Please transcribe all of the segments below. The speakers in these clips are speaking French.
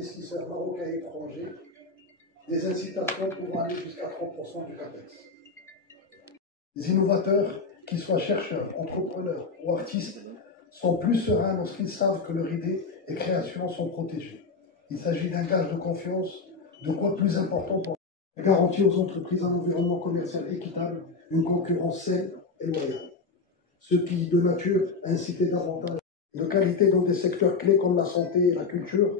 investisseurs marocains et étrangers, des incitations pouvant aller jusqu'à 30% du CAPEX. Les innovateurs, qu'ils soient chercheurs, entrepreneurs ou artistes, sont plus sereins lorsqu'ils savent que leurs idées et créations sont protégées. Il s'agit d'un gage de confiance, de quoi plus important pour garantir aux entreprises un environnement commercial équitable, une concurrence saine et loyale. Ce qui, de nature, a incité davantage de qualité dans des secteurs clés comme la santé et la culture,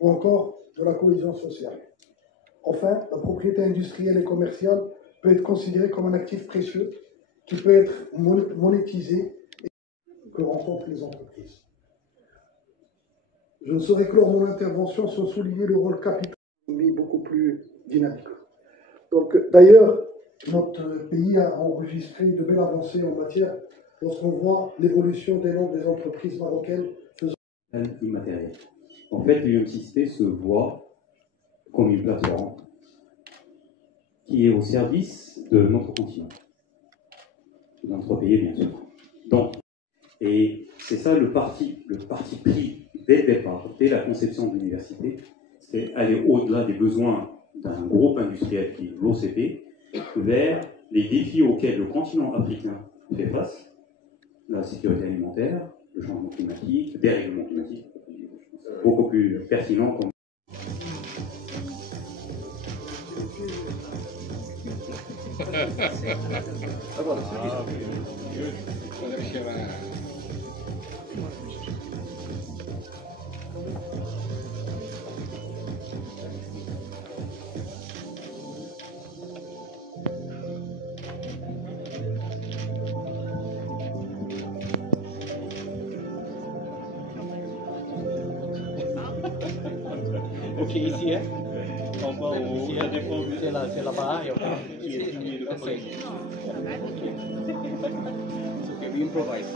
ou encore de la cohésion sociale. Enfin, la propriété industrielle et commerciale peut être considérée comme un actif précieux qui peut être monétisé et que rencontrent les entreprises. Je ne saurais clore mon intervention sans souligner le rôle capital d'une économie beaucoup plus dynamique. Donc, d'ailleurs, notre pays a enregistré de belles avancées en matière lorsqu'on voit l'évolution des nombres des entreprises marocaines faisant immatériel. En fait, l'UMCISP se voit comme une plateforme qui est au service de notre continent, de notre pays bien sûr. Donc, et c'est ça le parti pris dès le départ, dès la conception de l'université, c'est aller au-delà des besoins d'un groupe industriel qui est l'OCP, vers les défis auxquels le continent africain fait face, la sécurité alimentaire, le changement climatique, le dérèglement climatique, beaucoup plus pertinent comme Ok, ici, hein? En bas, il y a des pompes, c'est l'appareil qui est filmé de près. Ok, we improvise.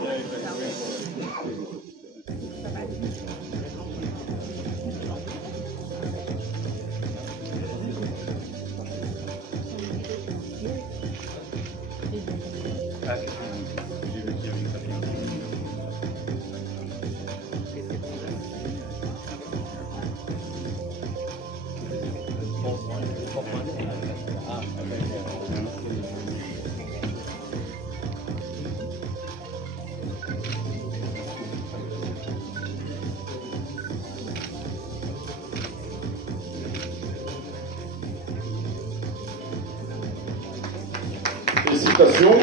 Félicitations.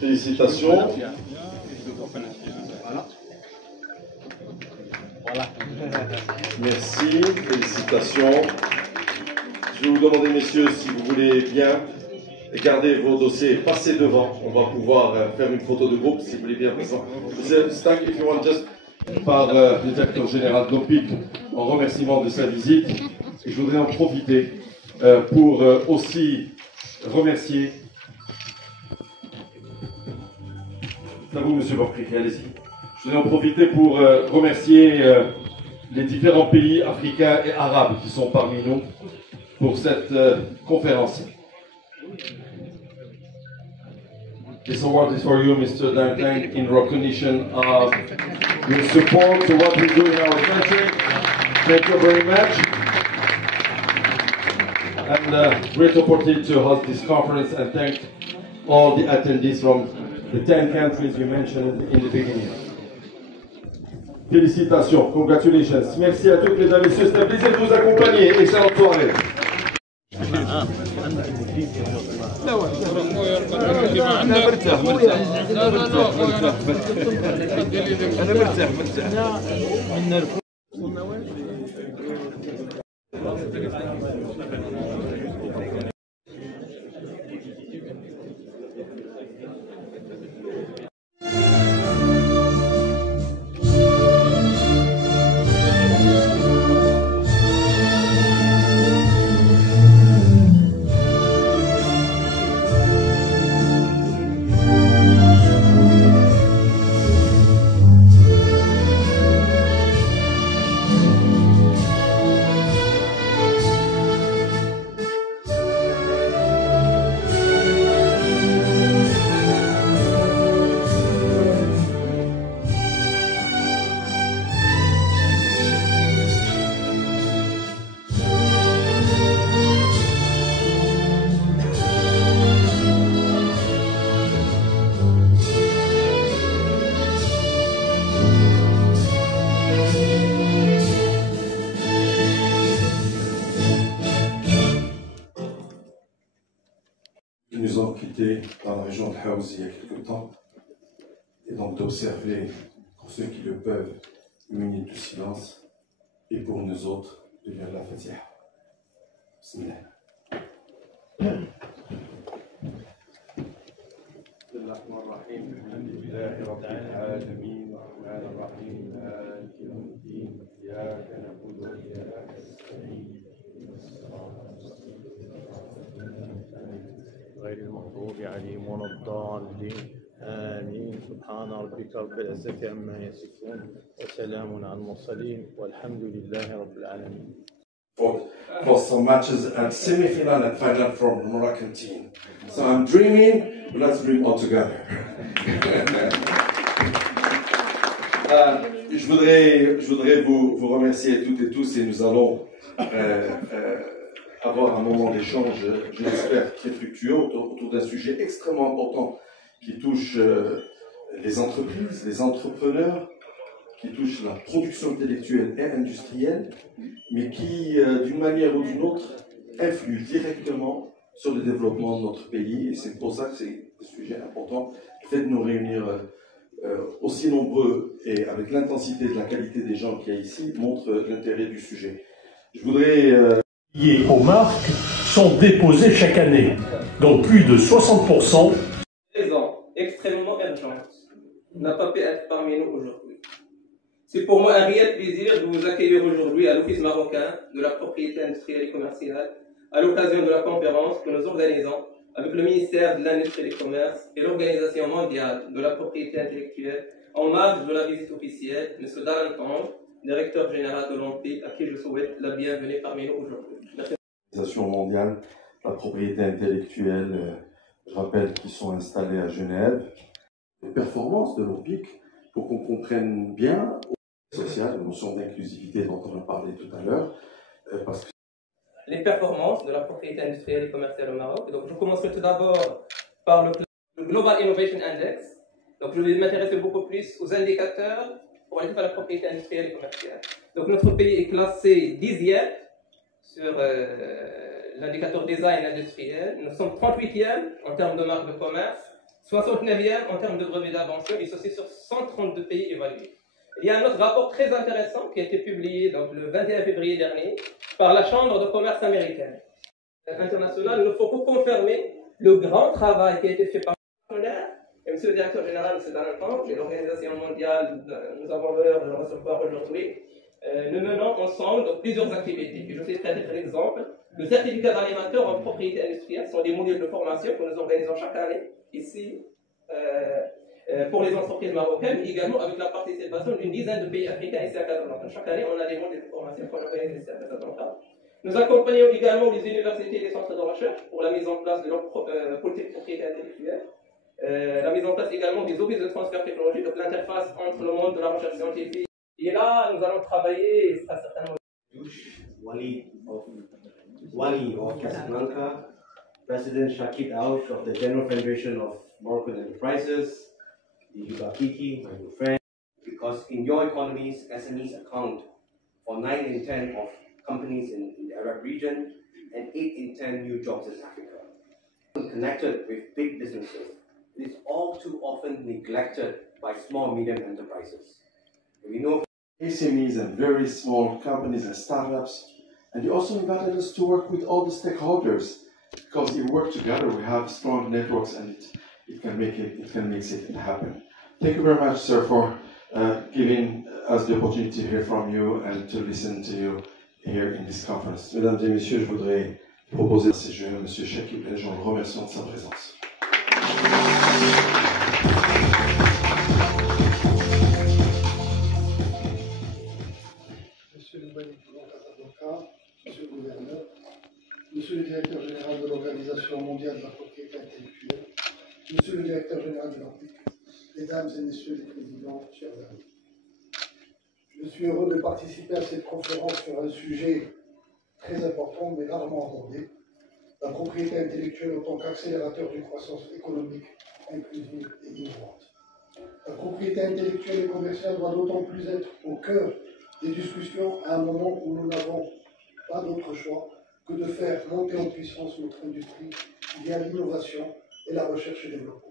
Félicitations. Voilà. Merci, félicitations. Je vais vous demander, messieurs, si vous voulez bien garder vos dossiers et passer devant. On va pouvoir faire une photo de groupe, si vous voulez bien. Monsieur Stack, if you want just... Par le directeur général d'OPIC en remerciement de sa visite. Et je voudrais en profiter pour aussi remercier. C'est à vous, monsieur Borprick, allez-y. Je voudrais en profiter pour remercier les différents pays africains et arabes qui sont parmi nous pour cette conférence. This award is for you, Mr. Dantin, in recognition of your support to what we do in our country. Thank you very much. And great opportunity to host this conference and thank all the attendees from the 10 countries you mentioned in the beginning. Félicitations, congratulations. Merci à toutes les dames et messieurs, c'est un plaisir de vous accompagner. Excellente soirée. l'opportunité dans la région de Haouz il y a quelque temps, et donc d'observer, pour ceux qui le peuvent, une minute de silence, et pour nous autres, de lire la Fatiha. Bismillah. بسم الله الرحمن الرحيم الحمد لله رب العالمين الرحمن الرحيم مالك يوم الدين إياك نعبد وإياك نستعين غير المغضوب عليهم ولا الضالين آمين سبحان ربك رب العزة عما يصفون وسلام على المرسلين والحمد لله رب العالمين. For some matches and semi-final and final from the Moroccan team. So I'm dreaming, but let's dream all together. Je voudrais vous remercier toutes et tous et nous allons avoir un moment d'échange, je l'espère, très fructueux autour d'un sujet extrêmement important qui touche les entreprises, les entrepreneurs, qui touche la production intellectuelle et industrielle, mais qui, d'une manière ou d'une autre, influe directement sur le développement de notre pays. Et c'est pour ça que c'est un sujet important. Le fait de nous réunir aussi nombreux et avec l'intensité de la qualité des gens qu'il y a ici montre l'intérêt du sujet. Je voudrais... aux marques sont déposés chaque année. Donc plus de 60%. Extrêmement urgente n'a pas pu être parmi nous aujourd'hui. C'est pour moi un réel plaisir de vous accueillir aujourd'hui à l'Office marocain de la propriété industrielle et commerciale à l'occasion de la conférence que nous organisons avec le ministère de l'Industrie et du Commerce et l'Organisation mondiale de la propriété intellectuelle en marge de la visite officielle de M. Darren Tong, directeur général de l'OMPI, à qui je souhaite la bienvenue parmi nous aujourd'hui. L'Organisation mondiale de la propriété intellectuelle, je rappelle qu'ils sont installés à Genève. Les performances de l'OMPIC, pour qu'on comprenne bien, social, la notion d'inclusivité dont on a parlé tout à l'heure, parce que les performances de la propriété industrielle et commerciale au Maroc. Donc, je commencerai tout d'abord par le Global Innovation Index. Donc, je vais m'intéresser beaucoup plus aux indicateurs relatifs à la propriété industrielle et commerciale. Donc, notre pays est classé 10e sur l'indicateur design industriel. Nous sommes 38e en termes de marque de commerce, 69e en termes de brevet d'invention, et ceci sur 132 pays évalués. Il y a un autre rapport très intéressant qui a été publié donc, le 21 février dernier par la Chambre de commerce américaine internationale. Il ne faut que confirmer le grand travail qui a été fait par les partenaires, et M. le directeur général, M. Darren Tong, et l'Organisation mondiale, nous avons l'honneur de le recevoir aujourd'hui. Nous menons ensemble donc, plusieurs activités. Et je citerai des exemples. Le certificat d'animateur en propriété industrielle sont des modules de formation que nous organisons chaque année ici. Pour les entreprises marocaines, mais également avec la participation d'une dizaine de pays africains ici à Casablanca. Chaque année, on a des modules de formation qu'on organise ici à Casablanca. Nous accompagnons également les universités et les centres de recherche pour la mise en place de leur politique de propriété intellectuelle. La mise en place également des offices de transfert technologique, donc l'interface entre le monde de la recherche scientifique. Et là, nous allons travailler, et ce sera certainement... Wali of Casablanca, President Shakib Auch of the General Federation of Moroccan Enterprises, the Yubakiki, my new friend, because in your economies, SMEs account for 9 in 10 of companies in the Arab region and 8 in 10 new jobs in Africa. Connected with big businesses, it is all too often neglected by small and medium enterprises. We know SMEs and very small companies and startups, and you also invited us to work with all the stakeholders, because if we work together, we have strong networks, and it can make it happen. Thank you very much, sir, for giving us the opportunity to hear from you and to listen to you here in this conference. Mesdames et messieurs, je voudrais proposer à ces jeunes, M. Shakib Auch, en le remerciant de sa présence. Monsieur le maire de Casablanca, Monsieur le gouverneur, Monsieur le directeur général de l'Organisation mondiale de la propriété intellectuelle, Monsieur le directeur général de l'OMPIC, Mesdames et Messieurs les présidents, chers amis. Je suis heureux de participer à cette conférence sur un sujet très important mais rarement abordé, la propriété intellectuelle en tant qu'accélérateur d'une croissance économique inclusive et innovante. La propriété intellectuelle et commerciale doit d'autant plus être au cœur des discussions à un moment où nous n'avons pas d'autre choix que de faire monter en puissance notre industrie via l'innovation et la recherche et développement.